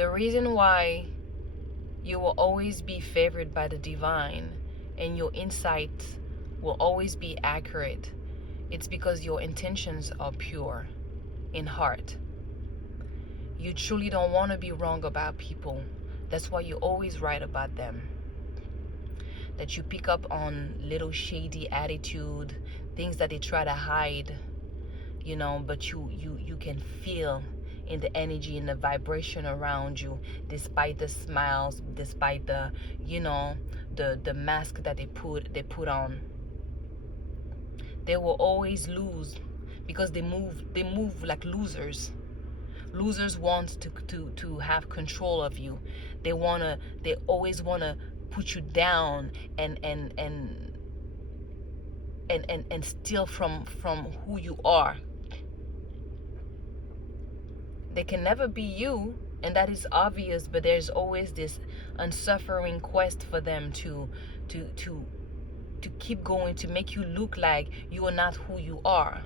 The reason why you will always be favored by the divine and your insights will always be accurate, it's because your intentions are pure in heart. You truly don't want to be wrong about people. That's why you always write about them. That you pick up on little shady attitude, things that they try to hide, but you can feel in the energy, in the vibration around you, despite the smiles, despite the the mask that they put on. They will always lose because they move like losers. Losers want to have control of you. They always wanna put you down and steal from who you are. They can never be you, and that is obvious, but there's always this unsuffering quest for them to to to keep going, to make you look like you are not who you are.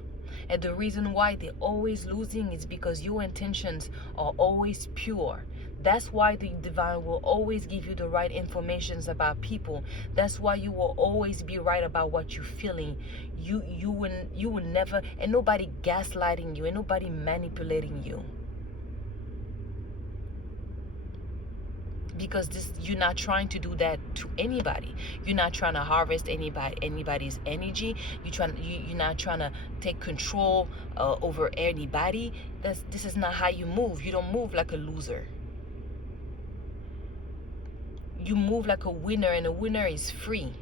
And the reason why they're always losing is because your intentions are always pure. That's why the divine will always give you the right informations about people. That's why you will always be right about what you're feeling. You will never, and nobody gaslighting you, and nobody manipulating you. Because you're not trying to do that to anybody. You're not trying to harvest anybody's energy. You're not trying to take control over anybody. This is not how you move. You don't move like a loser. You move like a winner, and a winner is free.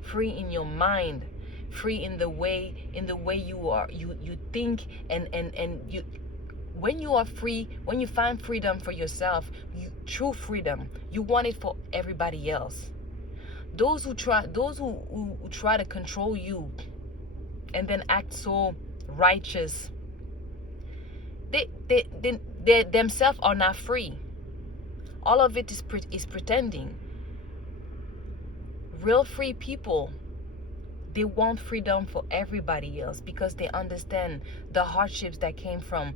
Free in your mind, free in the way you are, you think, and you, when you are free, when you find freedom for yourself, true freedom, you want it for everybody else. Those who try to control you and then act so righteous, they themselves are not free. All of it is pretending. Real free people, they want freedom for everybody else because they understand the hardships that came from,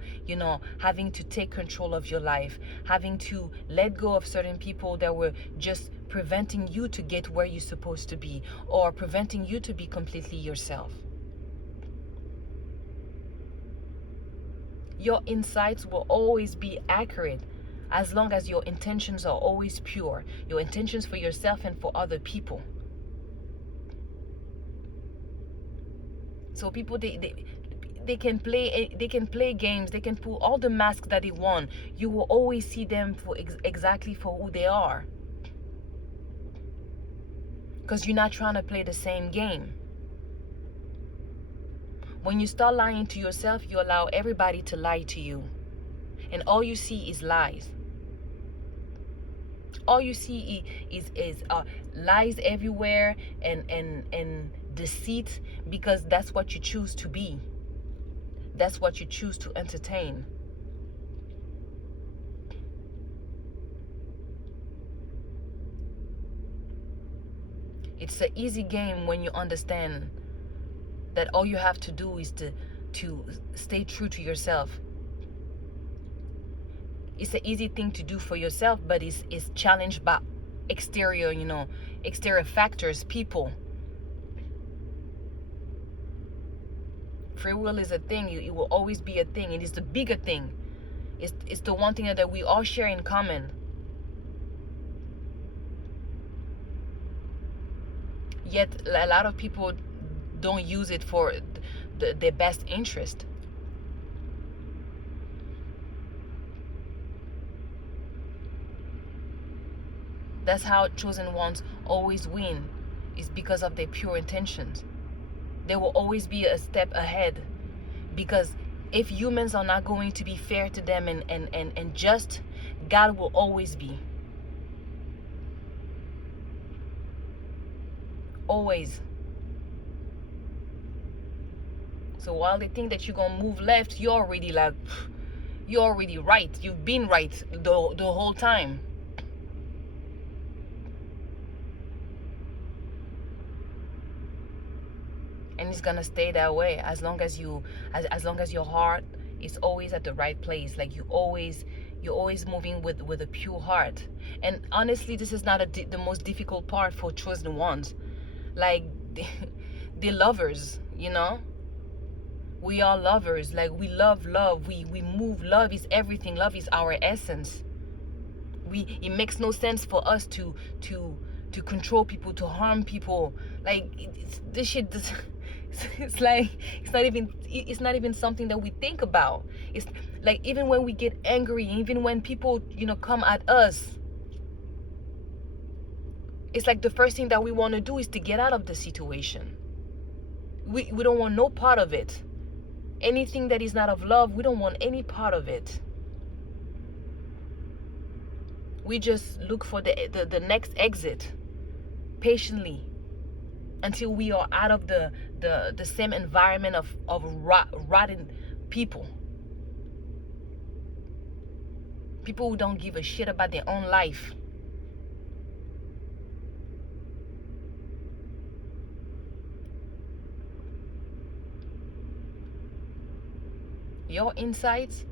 having to take control of your life, having to let go of certain people that were just preventing you to get where you're supposed to be, or preventing you to be completely yourself. Your insights will always be accurate as long as your intentions are always pure, your intentions for yourself and for other people. So people, they can play games, they can pull all the masks that they want. You will always see them for exactly for who they are, because you're not trying to play the same game. When you start lying to yourself, you allow everybody to lie to you, and all you see is lies. All you see is lies everywhere, and deceit, because that's what you choose to be. That's what you choose to entertain. It's an easy game when you understand that all you have to do is to stay true to yourself. It's an easy thing to do for yourself, but it's challenged by exterior factors, people. Free will is a thing. It will always be a thing. It is the bigger thing. It's the one thing that we all share in common. Yet a lot of people don't use it for their best interest. That's how chosen ones always win, is because of their pure intentions. They will always be a step ahead, because if humans are not going to be fair to them and just, God will always be. Always. So while they think that you're gonna move left, you're already right. You've been right the whole time. And it's gonna stay that way as long as your heart is always at the right place. Like you always You're always moving with a pure heart. And honestly, this is not the most difficult part for chosen ones. Like, they're lovers, you know? We are lovers. Like, we love love. We move. Love is everything. Love is our essence. It makes no sense for us to control people, to harm people. Like, this shit it's like it's not even something that we think about. It's like, even when we get angry, even when people, come at us, it's like the first thing that we want to do is to get out of the situation. We don't want no part of it. Anything that is not of love, we don't want any part of it. We just look for the next exit patiently until we are out of the same environment of rotten people who don't give a shit about their own life. Your insights,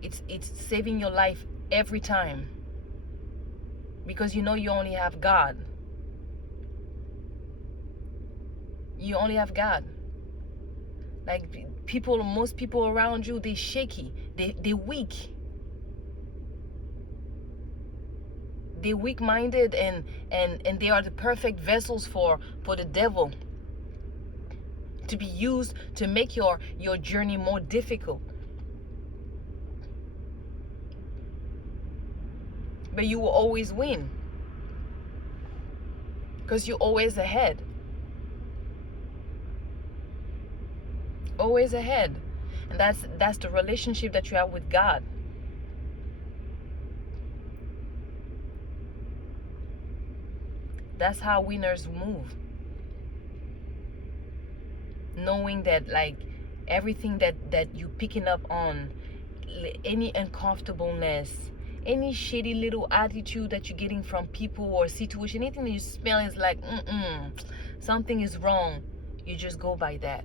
it's saving your life every time, because you only have God. You only have God. Like, most people around you, they shaky, they weak, they weak-minded, and they are the perfect vessels for the devil to be used to make your journey more difficult. But you will always win, because you're always ahead. Always ahead. And that's the relationship that you have with God. That's how winners move. Knowing that, like, everything that you picking up on, any uncomfortableness, any shitty little attitude that you're getting from people or situation, anything that you smell is like, something is wrong. You just go by that.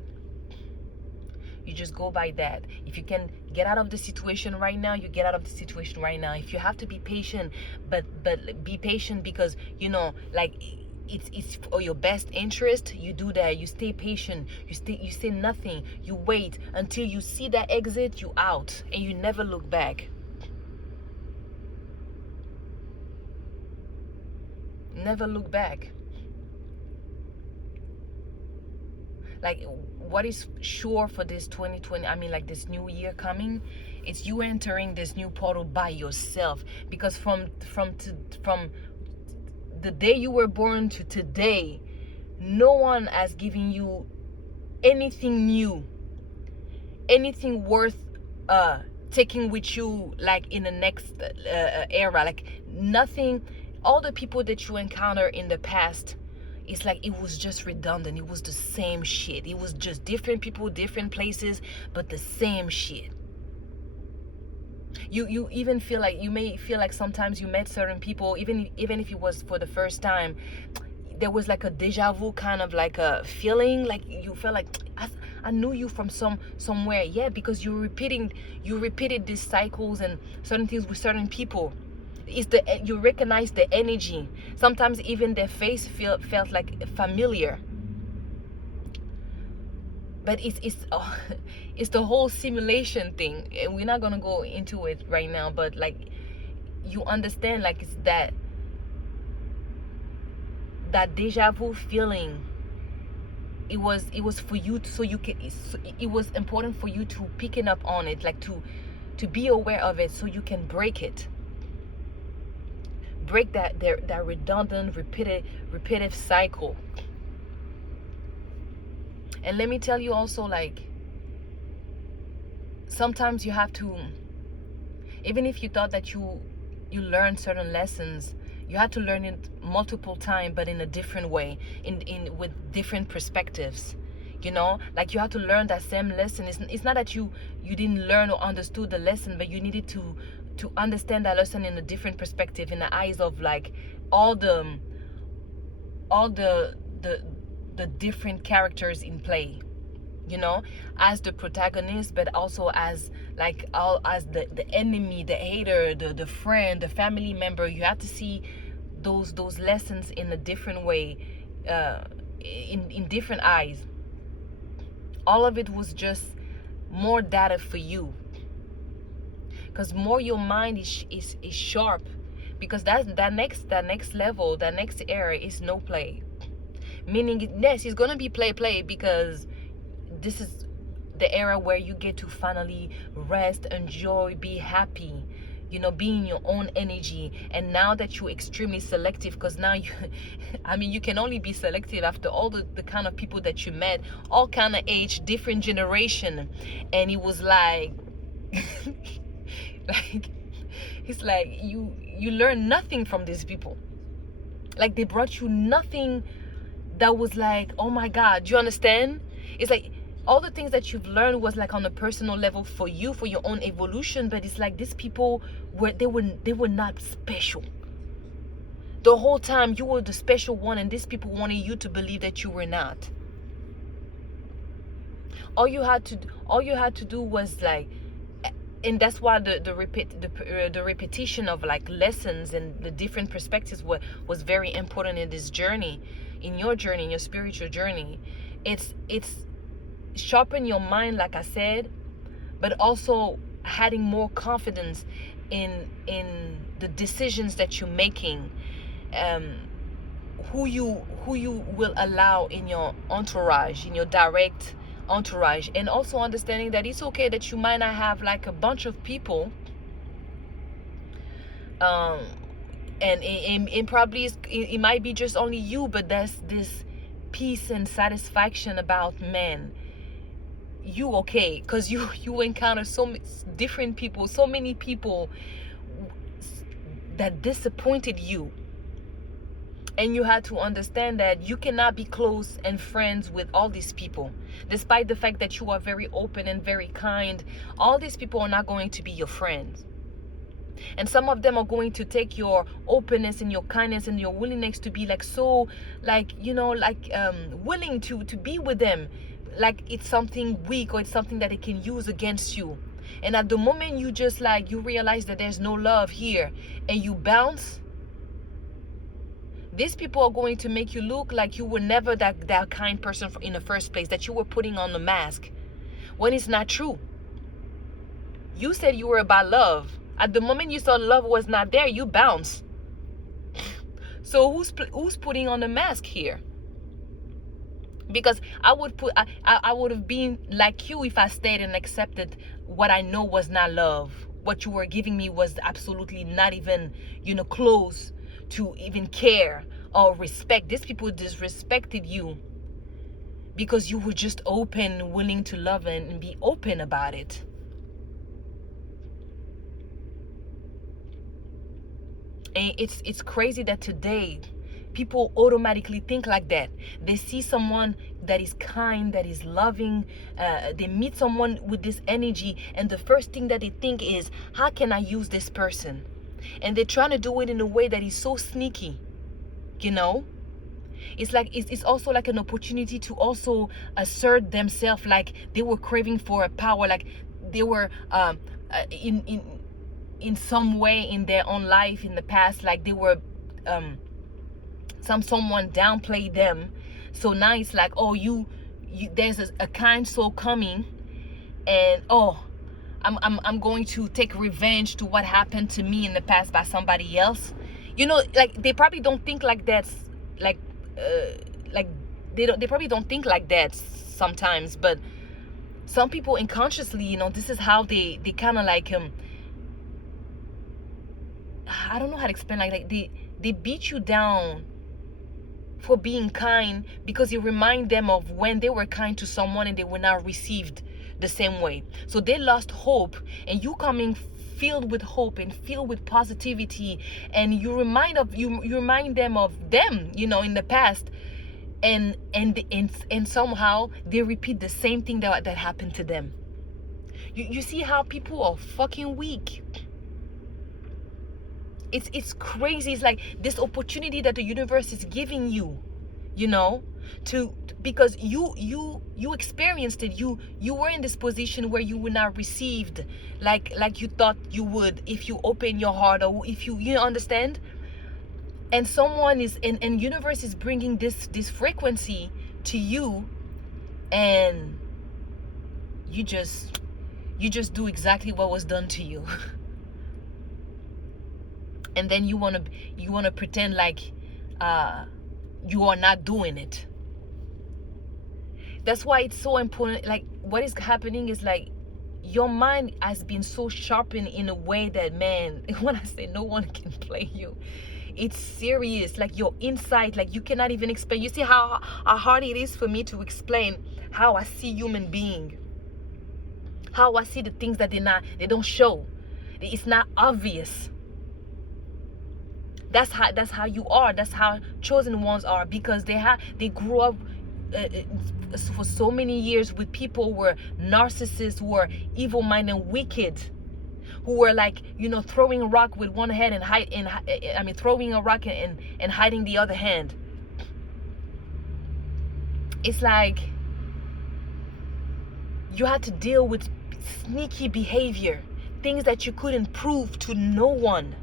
You just go by that. If you can get out of the situation right now, you get out of the situation right now. If you have to be patient, but be patient, because like, it's for your best interest, you do that. You stay patient. You say nothing. You wait until you see that exit. You out, and you never look back. Never look back. Like, what is sure for this 2020, I mean, like, this new year coming, it's you entering this new portal by yourself. Because from the day you were born to today, no one has given you anything new, anything worth taking with you, like, in the next era. Like, nothing. All the people that you encounter in the past, it's like it was just redundant. It was the same shit. It was just different people, different places, but the same shit. You even feel like, you may feel like sometimes you met certain people, even if it was for the first time, there was like a deja vu kind of like a feeling, like you felt like, I knew you from somewhere. Yeah, because you repeated these cycles and certain things with certain people. You recognize the energy. Sometimes even their face felt like familiar. But it's the whole simulation thing, and we're not gonna go into it right now. But, like, you understand, like, it's that deja vu feeling. It was for you so you can. It was important for you to picking up on it, like to be aware of it, so you can break it. Break that redundant, repetitive cycle. And let me tell you also, like, sometimes you have to, even if you thought that you learned certain lessons, you had to learn it multiple times, but in a different way, in with different perspectives. Like, you have to learn that same lesson. It's not that you didn't learn or understood the lesson, but you needed to understand that lesson in a different perspective, in the eyes of, like, all the different characters in play. you know, as the protagonist, but also as like all as the enemy, the hater, the friend, the family member. You have to see those lessons in a different way, in different eyes. All of it was just more data for you, because more your mind is sharp, because that next level, that next era is no play. Meaning, yes, it's gonna be play because this is the era where you get to finally rest, enjoy, be happy, be in your own energy. And now that you're extremely selective, because now you I mean, you can only be selective after all the kind of people that you met, all kind of age, different generation. And it was like like it's like you learn nothing from these people. Like, they brought you nothing that was like, oh my god, do you understand? It's like all the things that you've learned was like on a personal level for you, for your own evolution. But it's like these people they were not special. The whole time you were the special one, and these people wanted you to believe that you were not. All you had to do was like, and that's why the repetition of like lessons and the different perspectives was very important in this journey, in your journey, in your spiritual journey. It's sharpen your mind, like I said, but also having more confidence in the decisions that you're making, um, who you will allow in your entourage, in your direct entourage. And also understanding that it's okay that you might not have like a bunch of people, um and probably it might be just only you, but there's this peace and satisfaction about men. You okay, because you encounter so many different people, so many people that disappointed you. And you had to understand that you cannot be close and friends with all these people. Despite the fact that you are very open and very kind, all these people are not going to be your friends. And some of them are going to take your openness and your kindness and your willingness to be like so, like, willing to be with them, like it's something weak, or it's something that they can use against you. And at the moment you just like, you realize that there's no love here, and you bounce, these people are going to make you look like you were never that kind person in the first place, that you were putting on the mask, when it's not true. You said you were about love. At the moment you saw love was not there, you bounce. So who's putting on the mask here? Because I would have been like you if I stayed and accepted what I know was not love. What you were giving me was absolutely not even, close to even care or respect. These people disrespected you because you were just open, willing to love and be open about it. And it's crazy that today people automatically think like that. They see someone that is kind, that is loving, they meet someone with this energy, and the first thing that they think is, how can I use this person? And they're trying to do it in a way that is so sneaky. It's like it's also like an opportunity to also assert themselves, like they were craving for a power, like they were in some way in their own life in the past, like they were someone downplayed them. So now it's like, oh, you there's a kind soul coming, and I'm going to take revenge to what happened to me in the past by somebody else. Like they probably don't think like that, like they probably don't think like that sometimes, but some people unconsciously, this is how they kind of like I don't know how to explain, like they beat you down for being kind, because you remind them of when they were kind to someone and they were not received the same way. So they lost hope, and you coming filled with hope and filled with positivity, and you remind them of them, in the past, and somehow they repeat the same thing that happened to them. You see how people are fucking weak. It's crazy. It's like this opportunity that the universe is giving you. you know, to because you experienced it. You were in this position where you were not received like you thought you would if you open your heart, or if you understand. And someone is and universe is bringing this frequency to you, and you just do exactly what was done to you. And then you want to pretend like uh you are not doing it. That's why it's so important. Like, what is happening is like your mind has been so sharpened in a way that, man, when I say no one can play you, it's serious. Like your insight, like you cannot even explain. You see how hard it is for me to explain how I see human being, how I see the things that they don't show. It's not obvious. That's how you are. That's how chosen ones are, because they grew up for so many years with people who were narcissists, who were evil-minded and wicked, who were like, throwing a rock with one hand and throwing a rock and hiding the other hand. It's like you had to deal with sneaky behavior, things that you couldn't prove to no one,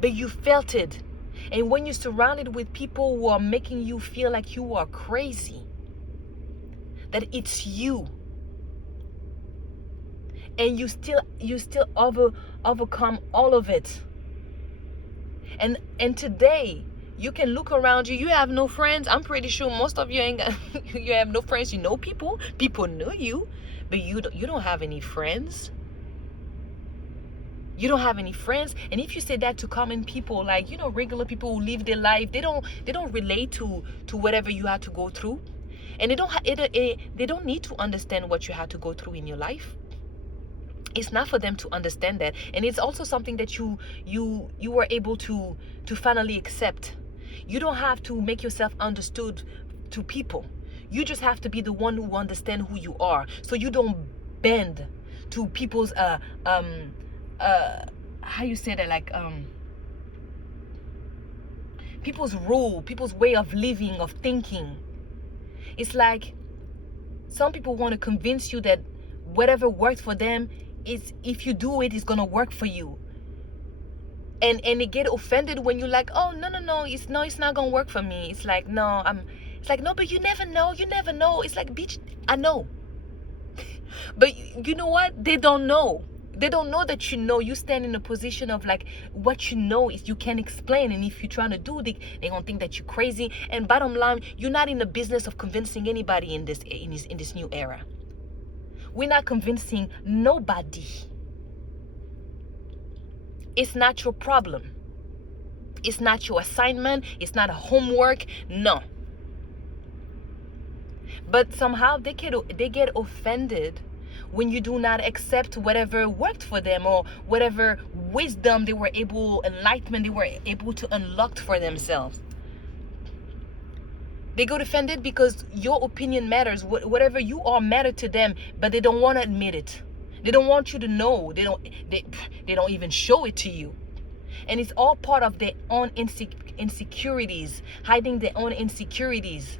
but you felt it. And when you're surrounded with people who are making you feel like you are crazy, that it's you, and you still overcome all of it. And today you can look around you. You have no friends. I'm pretty sure most of you ain't got, you have no friends. You know people know you, but you don't have any friends. You don't have any friends. And if you say that to common people, like, regular people who live their life, they don't relate to whatever you had to go through. And they don't need to understand what you had to go through in your life. It's not for them to understand that. And it's also something that you were able to finally accept. You don't have to make yourself understood to people. You just have to be the one who understand who you are, so you don't bend to people's how you say that, like people's rule, people's way of living, of thinking. It's like some people want to convince you that whatever worked for them, is if you do it, it's gonna work for you. And they get offended when you're like, oh, no, it's not gonna work for me. It's like, no, it's like, no, but you never know. It's like, bitch, I know. But you know what? They don't know. They don't know that you stand in a position of like, what you know is you can't explain. And if you're trying to do it, they're gonna think that you're crazy. And bottom line, you're not in the business of convincing anybody in this new era. We're not convincing nobody. It's not your problem. It's not your assignment. It's not a homework. No. But somehow they get offended when you do not accept whatever worked for them, or whatever wisdom enlightenment they were able to unlock for themselves. They got offended because your opinion matters. Whatever you are matter to them, but they don't want to admit it. They don't want you to know. They don't even show it to you. And it's all part of their own insecurities, hiding their own insecurities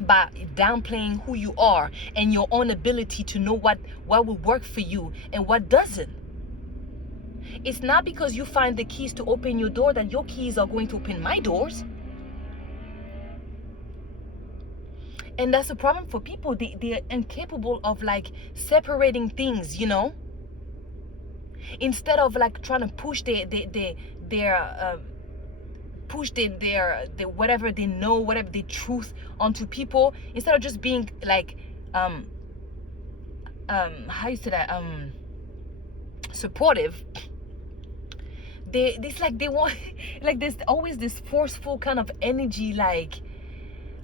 by downplaying who you are and your own ability to know what will work for you and what doesn't. It's not because you find the keys to open your door that your keys are going to open my doors. And that's a problem for people. They're incapable of like separating things, instead of like trying to push their whatever they know, whatever their truth onto people, instead of just being like how you say that, supportive. It's like they want like there's always this forceful kind of energy, like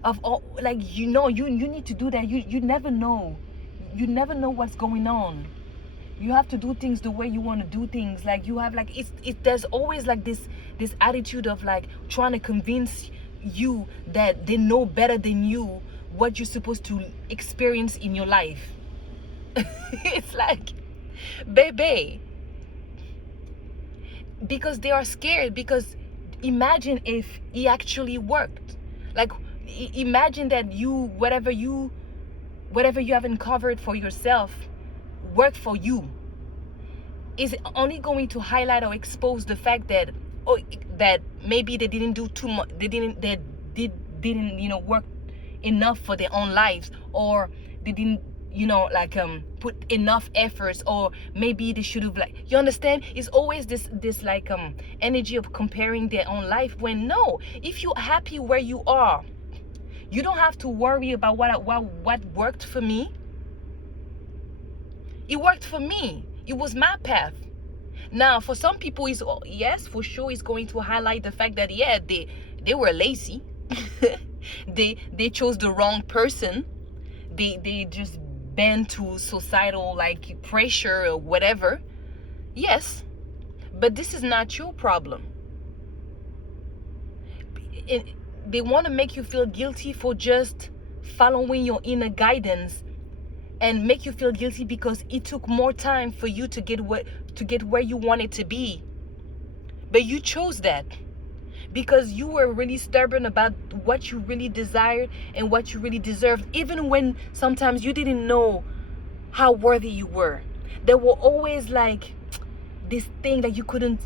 of all, like, you need to do that. You never know what's going on. You have to do things the way you want to do things. Like you have like there's always like this attitude of like trying to convince you that they know better than you what you're supposed to experience in your life. It's like, baby, because they are scared, because imagine if it actually worked. Like, imagine that whatever you have uncovered for yourself worked for you. Is only going to highlight or expose the fact that, oh, that maybe they didn't do too much, didn't work enough for their own lives, or they didn't like put enough efforts, or maybe they should have, like, you understand? It's always this like energy of comparing their own life, when no, if you're happy where you are, you don't have to worry about what worked for me. It worked for me. It was my path. Now, for some people, is, yes, for sure, it's going to highlight the fact that, yeah, they were lazy. they chose the wrong person. They just bend to societal like pressure or whatever. Yes, but this is not your problem. They want to make you feel guilty for just following your inner guidance, and make you feel guilty because it took more time for you to get where you wanted to be. But you chose that because you were really stubborn about what you really desired and what you really deserved, even when sometimes you didn't know how worthy you were. There were always like this thing that you couldn't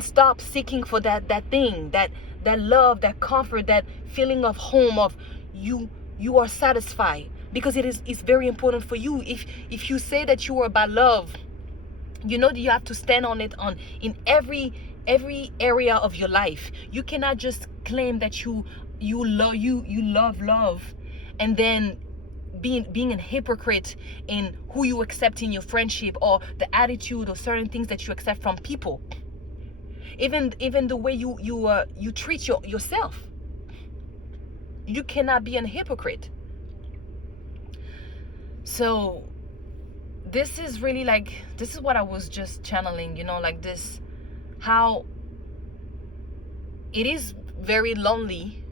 stop seeking for, that thing, that love, that comfort, that feeling of home, of you are satisfied, because it's very important for you. If you say that you are about love, you know that you have to stand on it in every area of your life. You cannot just claim that you love and then being a hypocrite in who you accept in your friendship, or the attitude or certain things that you accept from people. Even the way you treat yourself. You cannot be a hypocrite. So this is really like, this is what I was just channeling, like this, how it is very lonely.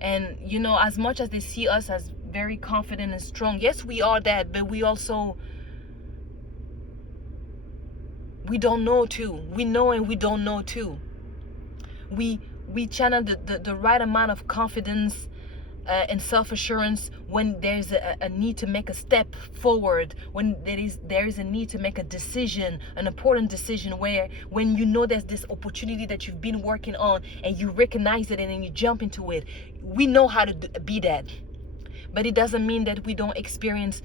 And as much as they see us as very confident and strong, yes, we are that, but we don't know too. We know and we don't know too. We channel the right amount of confidence and self-assurance when there's a need to make a step forward, when there is a need to make a decision, an important decision, when there's this opportunity that you've been working on and you recognize it and then you jump into it. We know how to be that. But it doesn't mean that we don't experience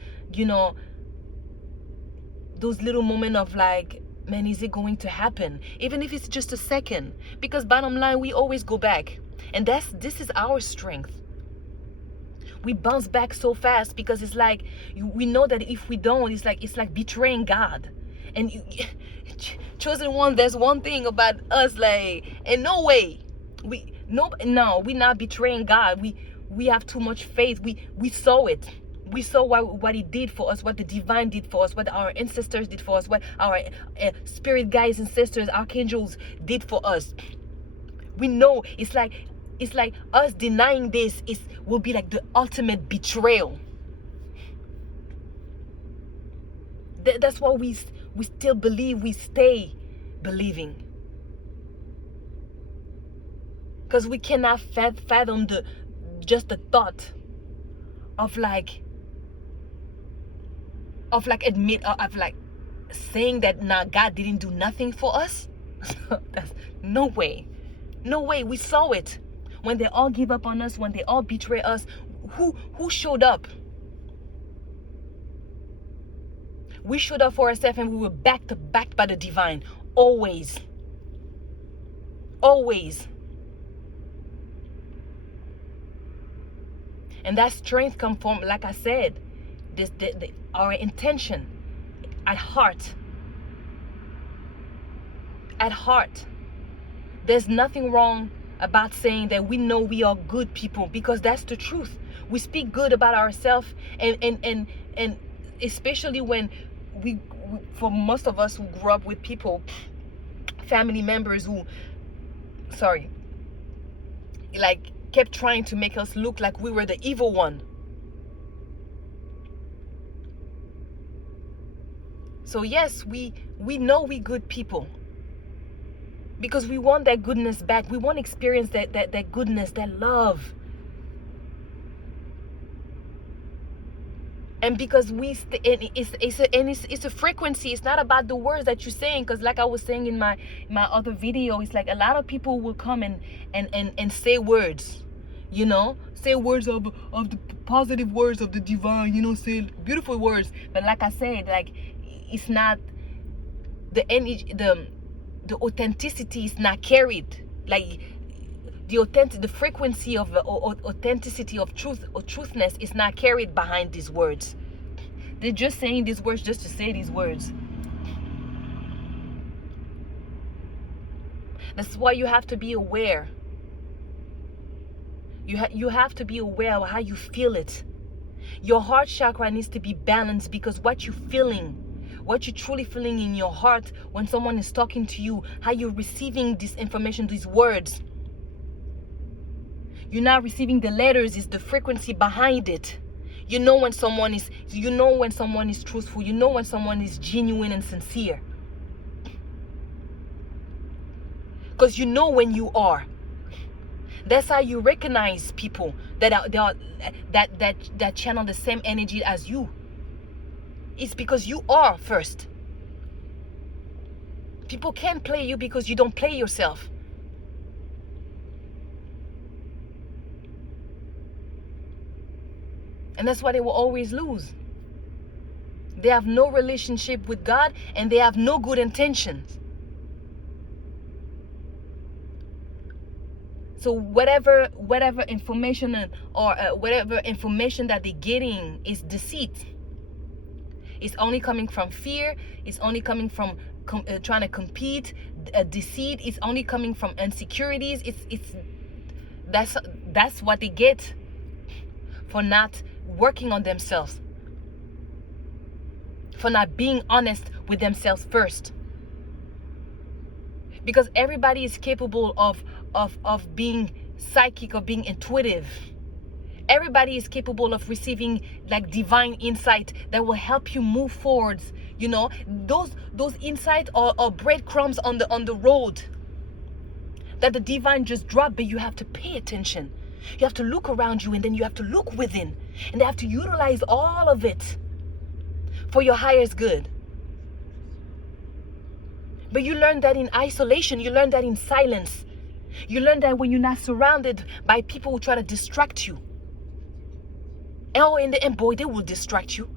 those little moments of like, man, is it going to happen? Even if it's just a second. Because bottom line, we always go back. And this is our strength. We bounce back so fast because it's like, we know that if we don't, it's like betraying God. And chosen one, there's one thing about us, like, in no way, we're not betraying God. We have too much faith. We saw it. We saw what he did for us, what the divine did for us, what our ancestors did for us, what our spirit guides and sisters, archangels did for us. We know it's like us denying this will be like the ultimate betrayal. That's why we still believe, we stay believing, because we cannot fathom just the thought of like saying that, nah, God didn't do nothing for us. That's no way. We saw it when they all give up on us, when they all betray us. Who showed up? We showed up for ourselves, and we were backed by the divine, always. And that strength comes from, like I said, our intention at heart. There's nothing wrong about saying that we know we are good people, because that's the truth. We speak good about ourselves, and especially when for most of us who grew up with people, family members who like kept trying to make us look like we were the evil one. So yes, we know we good people. because we want that goodness back. We want to experience that goodness, that love. And because it's a frequency. It's not about the words that you're saying. Because like I was saying in my other video, it's like a lot of people will come and say words, say words of the positive words of the divine, say beautiful words. But like I said, like it's not the energy, the authenticity is not carried. Like the frequency of authenticity of truth or truthness is not carried behind these words. They're just saying these words just to say these words. That's why you have to be aware. You have to be aware of how you feel it. Your heart chakra needs to be balanced, because what you're feeling, what you're truly feeling in your heart when someone is talking to you, how you're receiving this information, these words. You're not receiving the letters, it's the frequency behind it. You know when someone is truthful. You know when someone is genuine and sincere. Because you know when you are. That's how you recognize people that channel the same energy as you. It's because you are first. People can't play you because you don't play yourself. And that's why they will always lose. They have no relationship with God, and they have no good intentions. So whatever information or whatever information that they're getting is deceit. It's only coming from fear. It's only coming from trying to compete. Deceit. It's only coming from insecurities. That's what they get for not working on themselves, for not being honest with themselves first. Because everybody is capable of being psychic, of being intuitive. Everybody is capable of receiving like divine insight that will help you move forwards. Those insights are breadcrumbs on the road that the divine just dropped, but you have to pay attention. You have to look around you, and then you have to look within, and they have to utilize all of it for your highest good. But you learn that in isolation. You learn that in silence. You learn that when you're not surrounded by people who try to distract you. Oh, in the end, boy, they will distract you.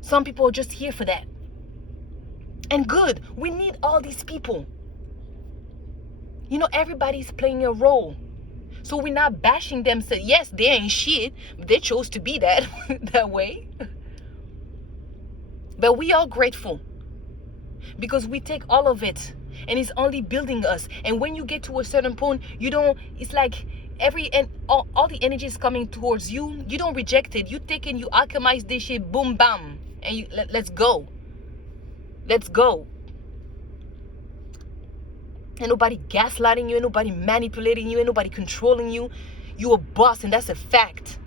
Some people are just here for that. And good. We need all these people. Everybody's playing a role. So we're not bashing them. Say, yes, they ain't shit. But they chose to be that way. But we are grateful. Because we take all of it. And it's only building us. And when you get to a certain point, it's like all the energy is coming towards you. You don't reject it. You take it, you alchemize this shit, boom, bam. And let's go. Let's go. Ain't nobody gaslighting you. Ain't nobody manipulating you. Ain't nobody controlling you. You're a boss, and that's a fact.